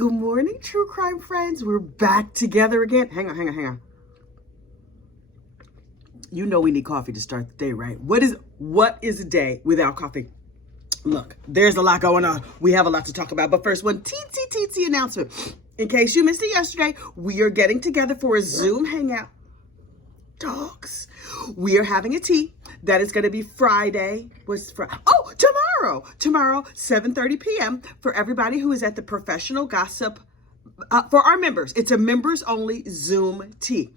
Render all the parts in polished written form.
Good morning, true crime friends. We're back together again. Hang on. You know we need coffee to start the day, right? What is a day without coffee? Look, there's a lot going on. We have a lot to talk about. But first, one teensy announcement. In case you missed it yesterday, we are getting together for a Zoom hangout. Dogs. We are having a tea. That is going to be Friday. What's Friday? Oh, tomorrow, 7:30 p.m. for everybody who is at the Professional Gossip. For our members, it's a members only Zoom tea.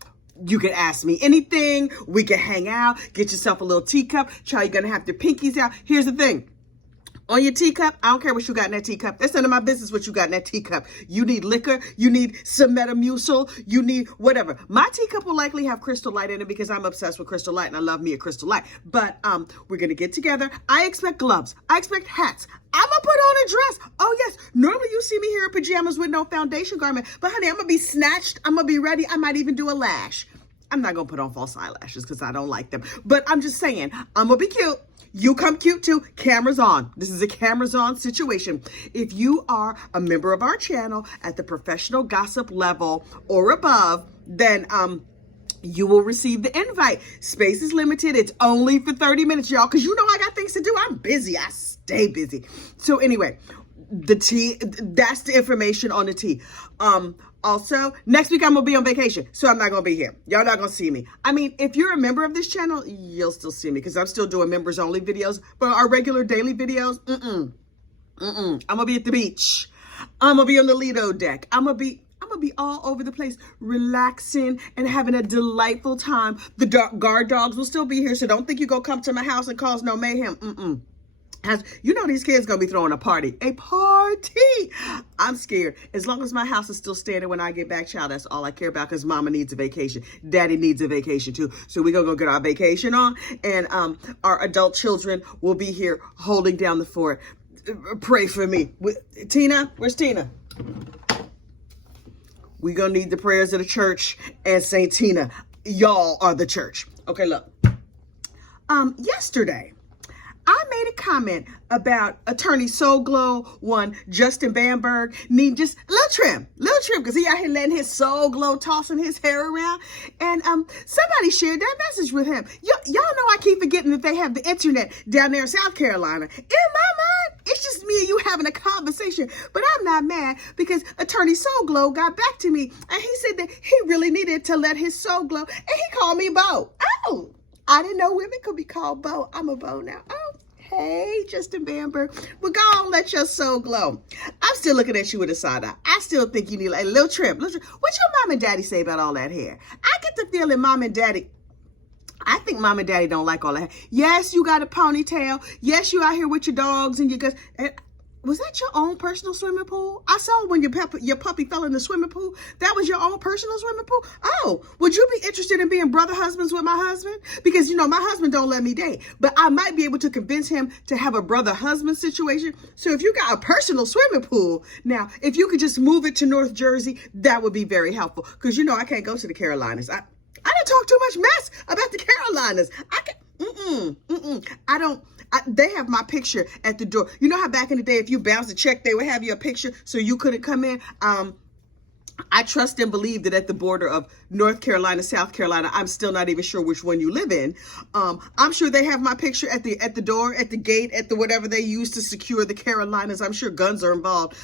You can ask me anything. We can hang out. Get yourself a little teacup. Child, you're going to have your pinkies out. Here's the thing. On your teacup, I don't care what you got in that teacup. That's none of my business what you got in that teacup. You need liquor. You need some Metamucil. You need whatever. My teacup will likely have Crystal Light in it because I'm obsessed with Crystal Light and I love me a Crystal Light. But we're going to get together. I expect gloves. I expect hats. I'm going to put on a dress. Oh, yes. Normally you see me here in pajamas with no foundation garment. But, honey, I'm going to be snatched. I'm going to be ready. I might even do a lash. I'm not going to put on false eyelashes because I don't like them. But I'm just saying, I'm going to be cute. You come cute too. Cameras on. This is a cameras on situation. If you are a member of our channel at the professional gossip level or above, then you will receive the invite. Space is limited. It's only for 30 minutes, y'all, because you know I got things to do. I'm busy. I stay busy. So anyway, the tea, that's the information on the tea. Also, next week I'm going to be on vacation, so I'm not going to be here. Y'all not going to see me. I mean, if you're a member of this channel, you'll still see me because I'm still doing members only videos. But our regular daily videos, I'm going to be at the beach. I'm going to be on the Lido deck. I'm going to be all over the place, relaxing and having a delightful time. The guard dogs will still be here, so don't think you're going to come to my house and cause no mayhem. You know these kids gonna be throwing a party. I'm scared. As long as my house is still standing when I get back, child, that's all I care about because mama needs a vacation. Daddy needs a vacation too. So we're gonna go get our vacation on, and our adult children will be here holding down the fort. Pray for me. Tina, where's Tina? We're gonna need the prayers of the church and Saint Tina. Y'all are the church. Okay, look. Yesterday, I made a comment about attorney Soul Glow one, Justin Bamberg, need just a little trim, because he out here letting his Soul Glow tossing his hair around. And somebody shared that message with him. Y'all know I keep forgetting that they have the internet down there in South Carolina. In my mind, it's just me and you having a conversation. But I'm not mad because attorney Soul Glow got back to me and he said that he really needed to let his soul glow. And he called me Bo. Oh, I didn't know women could be called Bo. I'm a Bo now. Oh, hey, Justin Bamberg. Well, go on, let your soul glow. I'm still looking at you with a side eye. I still think you need a little trim. What your mom and daddy say about all that hair? I get the feeling I think mom and daddy don't like all that hair. Yes, you got a ponytail. Yes, you out here with your dogs and your guts. Was that your own personal swimming pool? I saw when your puppy fell in the swimming pool. That was your own personal swimming pool? Oh, would you be interested in being brother husbands with my husband? Because, you know, my husband don't let me date. But I might be able to convince him to have a brother husband situation. So if you got a personal swimming pool, now, if you could just move it to North Jersey, that would be very helpful. Because, you know, I can't go to the Carolinas. I didn't talk too much mess about the Carolinas. They have my picture at the door. You know how back in the day, if you bounced a check, they would have your picture so you couldn't come in? I trust and believe that at the border of North Carolina, South Carolina, I'm still not even sure which one you live in. I'm sure they have my picture at the door, at the gate, at the whatever they use to secure the Carolinas. I'm sure guns are involved.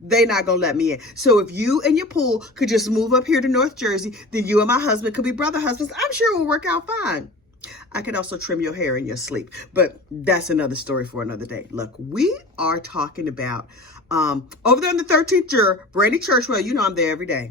They're not going to let me in. So if you and your pool could just move up here to North Jersey, then you and my husband could be brother husbands. I'm sure it will work out fine. I could also trim your hair in your sleep, but that's another story for another day. Look, we are talking about over there in the 13th juror, Brady Churchwell. You know I'm there every day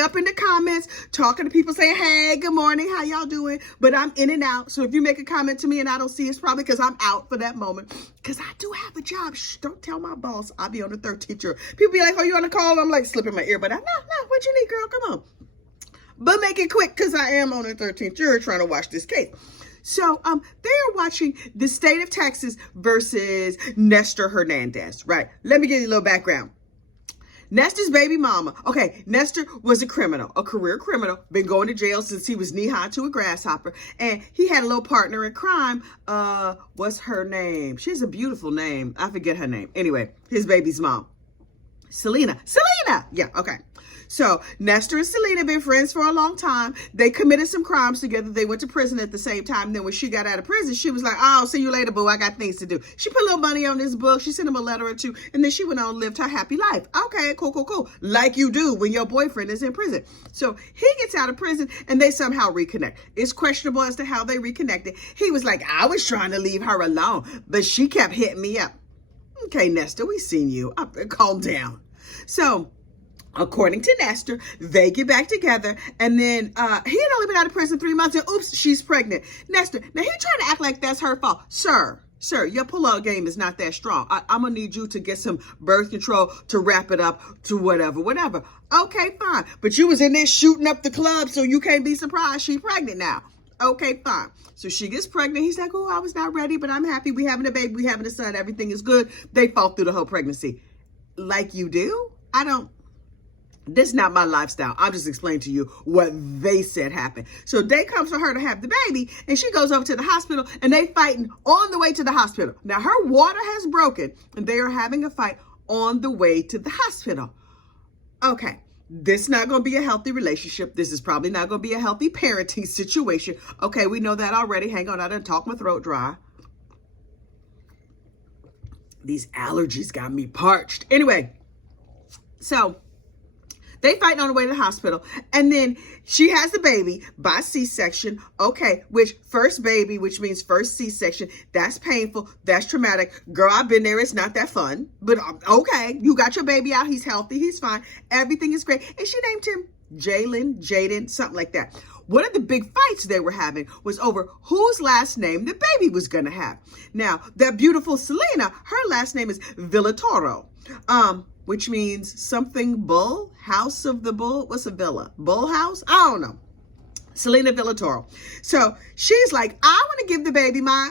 up in the comments, talking to people saying, hey, good morning, how y'all doing? But I'm in and out. So if you make a comment to me and I don't see it, it's probably because I'm out for that moment. Because I do have a job. Shh, don't tell my boss. I'll be on the 13th juror. People be like, oh, you on the call? I'm like slipping my ear, but no, what you need, girl? Come on. But make it quick because I am on the 13th juror trying to watch this case. So they are watching the state of Texas versus Nestor Hernandez, right? Let me give you a little background. Nestor's baby mama. Okay, Nestor was a criminal, a career criminal, been going to jail since he was knee-high to a grasshopper. And he had a little partner in crime. What's her name? She has a beautiful name. I forget her name. Anyway, his baby's mom. Selena. Yeah, okay. So Nestor and Selena been friends for a long time. They committed some crimes together. They went to prison at the same time. Then when she got out of prison, she was like, oh, see you later, boo. I got things to do. She put a little money on this book. She sent him a letter or two. And then she went on and lived her happy life. Okay, cool. Like you do when your boyfriend is in prison. So he gets out of prison and they somehow reconnect. It's questionable as to how they reconnected. He was like, I was trying to leave her alone, but she kept hitting me up. Okay, Nestor, we seen you. Calm down. So according to Nestor, they get back together, and then he had only been out of prison 3 months, and oops, she's pregnant. Nestor, now he trying to act like that's her fault. Sir, your pull-out game is not that strong. I'm going to need you to get some birth control to wrap it up to whatever. Okay, fine. But you was in there shooting up the club, so you can't be surprised she's pregnant now. Okay, fine. So she gets pregnant. He's like, oh, I was not ready, but I'm happy. We having a baby. We having a son. Everything is good. They fought through the whole pregnancy. Like you do? This is not my lifestyle. I'm just explaining to you what they said happened. So day comes for her to have the baby, and she goes over to the hospital, and they fighting on the way to the hospital. Now her water has broken, and they are having a fight on the way to the hospital. Okay, this is not going to be a healthy relationship. This is probably not going to be a healthy parenting situation. Okay, we know that already. Hang on, I done talked my throat dry. These allergies got me parched. Anyway, so they fighting on the way to the hospital, and then she has the baby by C-section. Okay, which first baby, which means first C-section, that's painful, that's traumatic. Girl, I've been there. It's not that fun, but okay, you got your baby out. He's healthy. He's fine. Everything is great. And she named him Jaden, something like that. One of the big fights they were having was over whose last name the baby was going to have. Now, that beautiful Selena, her last name is Villatoro. Which means something bull, house of the bull. What's a villa? Bull house? I don't know. Selena Villatoro. So she's like, I want to give the baby my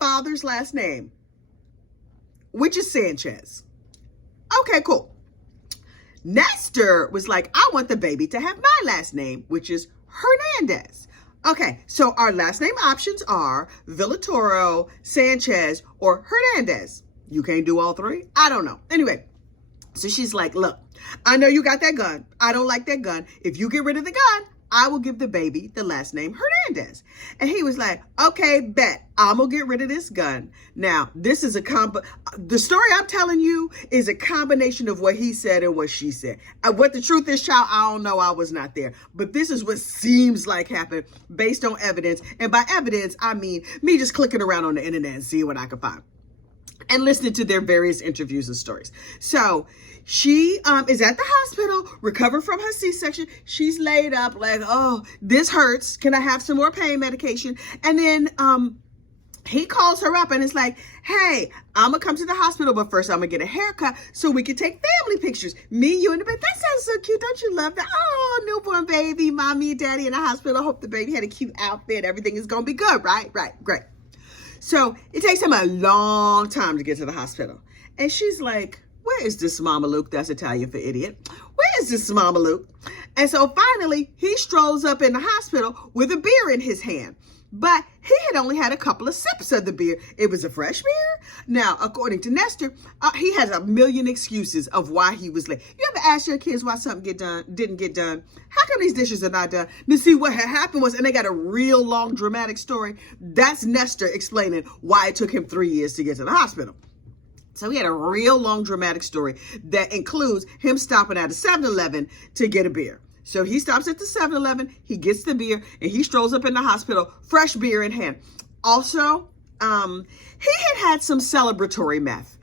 father's last name, which is Sanchez. Okay, cool. Nestor was like, I want the baby to have my last name, which is Hernandez. Okay, so our last name options are Villatoro, Sanchez, or Hernandez. You can't do all three? I don't know. Anyway. So she's like, look, I know you got that gun. I don't like that gun. If you get rid of the gun, I will give the baby the last name Hernandez. And he was like, okay, bet. I'm going to get rid of this gun. Now, this is the story I'm telling you is a combination of what he said and what she said. What the truth is, child, I don't know. I was not there. But this is what seems like happened based on evidence. And by evidence, I mean me just clicking around on the internet and seeing what I could find and listening to their various interviews and stories. So she is at the hospital, recovered from her C-section. She's laid up like, oh, this hurts. Can I have some more pain medication? And then he calls her up and it's like, hey, I'm going to come to the hospital, but first I'm going to get a haircut so we can take family pictures. Me, you, and the baby. That sounds so cute. Don't you love that? Oh, newborn baby, mommy and daddy in the hospital. I hope the baby had a cute outfit. Everything is going to be good, right? Right, great. So it takes him a long time to get to the hospital. And she's like, where is this Mama Luke? That's Italian for idiot. Where is this Mama Luke? And so finally, he strolls up in the hospital with a beer in his hand. But he had only had a couple of sips of the beer. It was a fresh beer. Now, according to Nestor, he has a million excuses of why he was late. You ever ask your kids why something didn't get done? How come these dishes are not done? To see what had happened was, and they got a real long dramatic story. That's Nestor explaining why it took him 3 years to get to the hospital. So he had a real long dramatic story that includes him stopping at a 7-Eleven to get a beer. So he stops at the 7-Eleven, he gets the beer, and he strolls up in the hospital, fresh beer in hand. Also, he had some celebratory meth.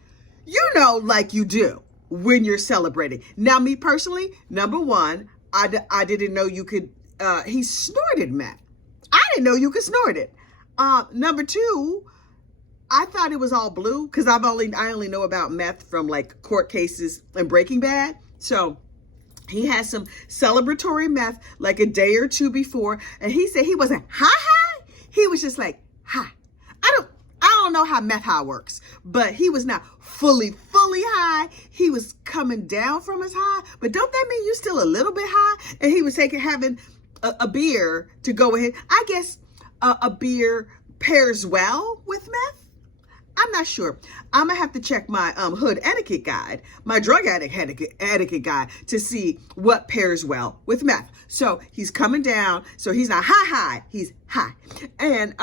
You know, like you do when you're celebrating. Now, me personally, number one, I didn't know you could, he snorted meth. I didn't know you could snort it. Number two, I thought it was all blue because I only know about meth from like court cases and Breaking Bad. So he had some celebratory meth like a day or two before, and he said he wasn't high. He was just like high. I don't know how meth high works, but he was not fully high. He was coming down from his high, but don't that mean you're still a little bit high? And he was having a beer to go ahead. I guess a beer pairs well with meth. I'm not sure. I'm gonna have to check my hood etiquette guide, my drug etiquette guide, to see what pairs well with meth. So he's coming down. So he's not high. He's high. And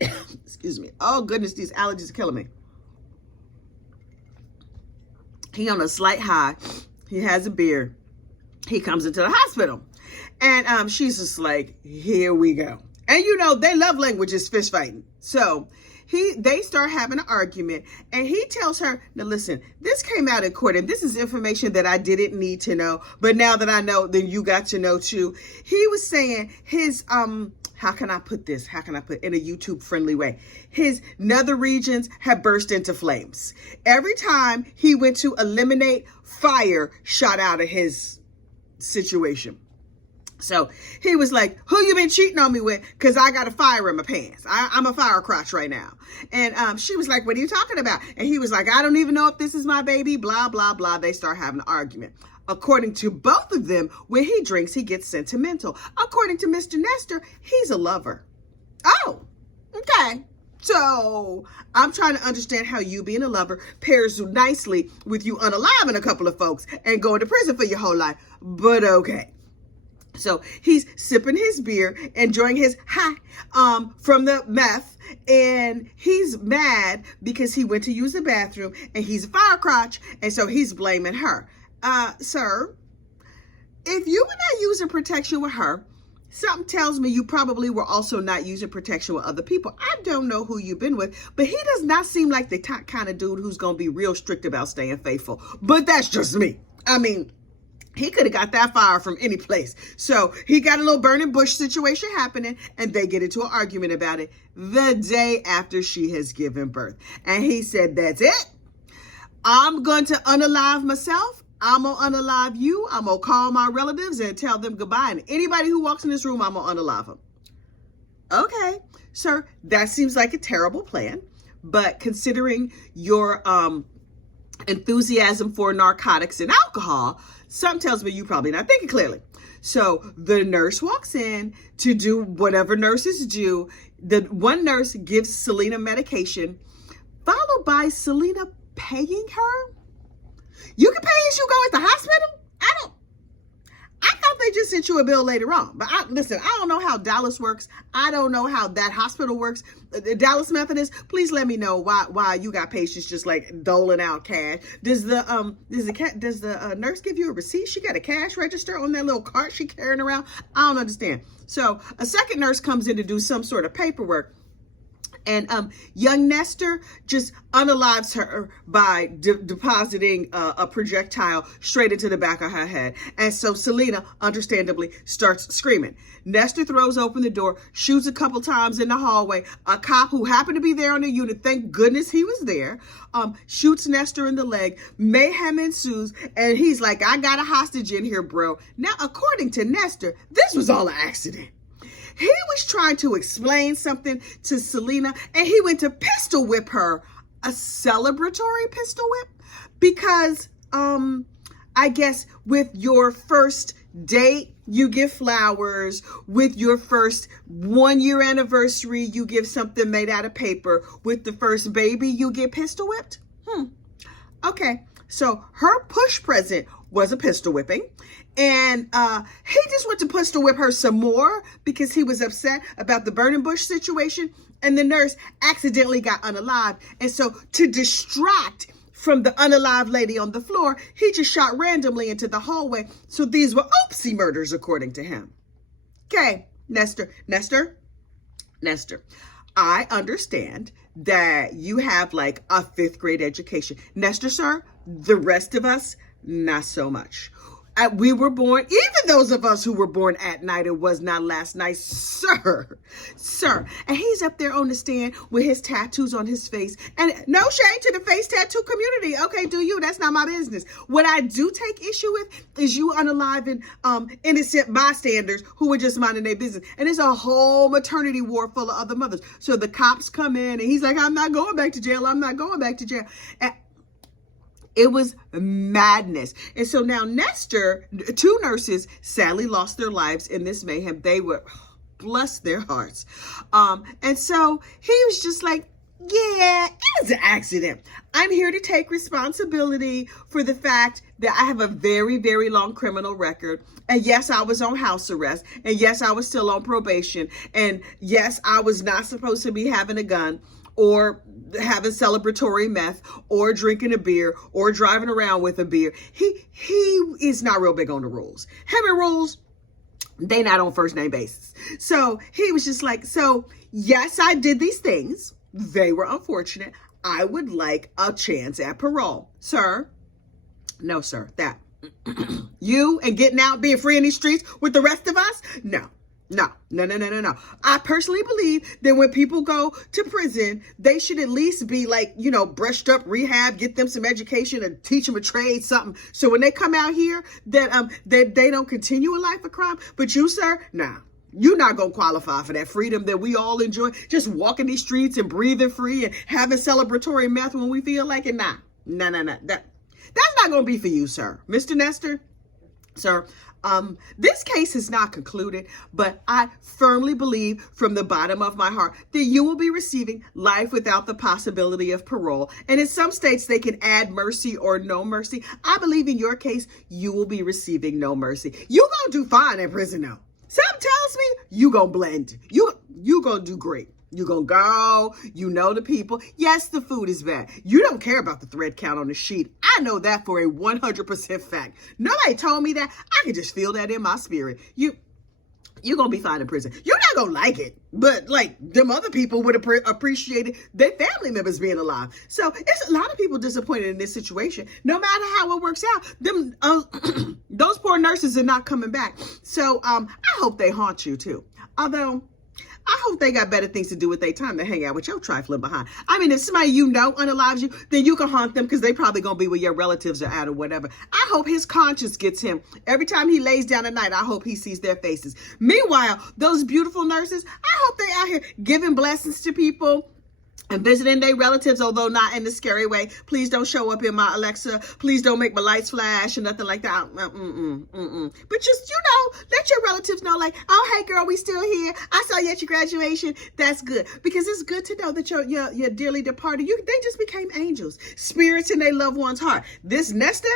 excuse me. Oh goodness, these allergies are killing me. He on a slight high. He has a beer. He comes into the hospital, and she's just like, here we go. And you know they love languages, fist fighting. So they start having an argument, and he tells her, now listen, this came out in court, and this is information that I didn't need to know, but now that I know, then you got to know too. He was saying his, how can I put this? How can I put in a YouTube friendly way? His nether regions have burst into flames. Every time he went to eliminate, fire shot out of his situation. So he was like, who you been cheating on me with? Because I got a fire in my pants. I'm a fire crotch right now. And she was like, what are you talking about? And he was like, I don't even know if this is my baby, blah, blah, blah. They start having an argument. According to both of them, when he drinks, he gets sentimental. According to Mr. Nestor, he's a lover. Oh, okay. So I'm trying to understand how you being a lover pairs nicely with you unaliving a couple of folks and going to prison for your whole life. But okay. So he's sipping his beer, enjoying his high from the meth, and he's mad because he went to use the bathroom and he's a fire crotch, and so he's blaming her. Sir, if you were not using protection with her, something tells me you probably were also not using protection with other people. I don't know who you've been with, but he does not seem like the kind of dude who's going to be real strict about staying faithful. But that's just me. I mean, he could have got that fire from any place. So he got a little burning bush situation happening, and they get into an argument about it the day after she has given birth. And he said, that's it. I'm going to unalive myself. I'm going to unalive you. I'm going to call my relatives and tell them goodbye. And anybody who walks in this room, I'm going to unalive them. Okay, sir, that seems like a terrible plan. But considering your enthusiasm for narcotics and alcohol, something tells me you probably not thinking clearly. So the nurse walks in to do whatever nurses do. The one nurse gives Selena medication, followed by Selena paying her. You can pay as you go at the hospital? I thought they just sent you a bill later on. But listen, I don't know how Dallas works. I don't know how that hospital works. The Dallas Methodist, please let me know why you got patients just like doling out cash. Does the nurse give you a receipt? She got a cash register on that little cart she carrying around? I don't understand. So a second nurse comes in to do some sort of paperwork. And young Nestor just unalives her by depositing a projectile straight into the back of her head. And so Selena, understandably, starts screaming. Nestor throws open the door, shoots a couple times in the hallway. A cop who happened to be there on the unit, thank goodness he was there, shoots Nestor in the leg. Mayhem ensues, and he's like, I got a hostage in here, bro. Now, according to Nestor, this was all an accident. He was trying to explain something to Selena, and he went to pistol whip her, a celebratory pistol whip, because I guess with your first date, you give flowers. With your first 1 year anniversary, you give something made out of paper. With the first baby, you get pistol whipped. Okay, so her push present was a pistol whipping. And he just went to pistol whip her some more because he was upset about the burning bush situation. And the nurse accidentally got unalived. And so to distract from the unalived lady on the floor, he just shot randomly into the hallway. So these were oopsie murders, according to him. Okay, Nestor, I understand that you have like a 5th grade education. Nestor, sir, the rest of us, not so much. We were born, even those of us who were born at night, it was not last night, sir. And he's up there on the stand with his tattoos on his face. And no shade to the face tattoo community. Okay, do you? That's not my business. What I do take issue with is you unaliving innocent bystanders who were just minding their business. And it's a whole maternity ward full of other mothers. So the cops come in and he's like, I'm not going back to jail. I'm not going back to jail. And it was madness. And so now Nestor, 2 nurses sadly lost their lives in this mayhem. They were, bless their hearts. And so he was just like, Yeah, it was an accident. I'm here to take responsibility for the fact that I have a very, very long criminal record. And yes, I was on house arrest. And yes, I was still on probation. And yes, I was not supposed to be having a gun or having celebratory meth or drinking a beer or driving around with a beer. He is not real big on the rules. Him and rules, they not on first name basis. So he was just like, so yes, I did these things. They were unfortunate. I would like a chance at parole. Sir, no, sir, that. You and getting out, being free in these streets with the rest of us? No. I personally believe that when people go to prison, they should at least be like, brushed up, rehab, get them some education and teach them a trade, something. So when they come out here, that they don't continue a life of crime. But you, sir, nah. You're not going to qualify for that freedom that we all enjoy. Just walking these streets and breathing free and having celebratory meth when we feel like it. Nah. That's not going to be for you, sir. Mr. Nestor, sir, this case is not concluded, but I firmly believe from the bottom of my heart that you will be receiving life without the possibility of parole. And in some states, they can add mercy or no mercy. I believe in your case, you will be receiving no mercy. You're going to do fine in prison now. Something tells me you gonna blend. You gonna do great. You gonna go, the people. Yes, the food is bad. You don't care about the thread count on the sheet. I know that for a 100% fact. Nobody told me that. I can just feel that in my spirit. You're going to be fine in prison. You're not going to like it, but like them other people would appreciate it, their family members being alive. So it's a lot of people disappointed in this situation. No matter how it works out, them those poor nurses are not coming back. So I hope they haunt you too. Although I hope they got better things to do with their time than hang out with your trifling behind. I mean, if somebody unalives you, then you can haunt them because they probably going to be where your relatives are at or whatever. I hope his conscience gets him. Every time he lays down at night, I hope he sees their faces. Meanwhile, those beautiful nurses, I hope they out here giving blessings to people and visiting their relatives, although not in the scary way. Please don't show up in my Alexa. Please don't make my lights flash or nothing like that. But just, let your relatives know, like, oh, hey, girl, we still here. I saw you at your graduation. That's good. Because it's good to know that your dearly departed, they just became angels, spirits in their loved one's heart. This Nestor,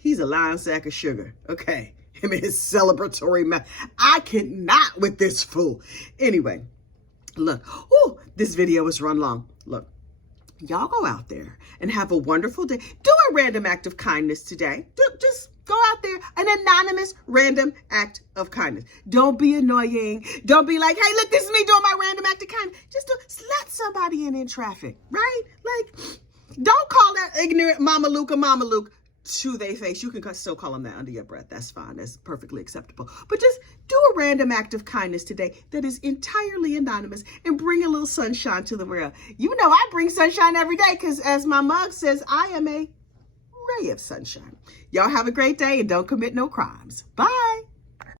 he's a lying sack of sugar. Okay. Him and his celebratory mouth. I cannot with this fool. Anyway. Look, this video was run long. Look, y'all go out there and have a wonderful day. Do a random act of kindness today. Just go out there, an anonymous random act of kindness. Don't be annoying. Don't be like, hey, look, this is me doing my random act of kindness. Just let somebody in traffic, right? Like, don't call that ignorant Mama Luke to their face. You can still call them that under your breath. That's fine. That's perfectly acceptable. But just do a random act of kindness today that is entirely anonymous and bring a little sunshine to the world. I bring sunshine every day because, as my mug says, I am a ray of sunshine. Y'all have a great day and don't commit no crimes. Bye.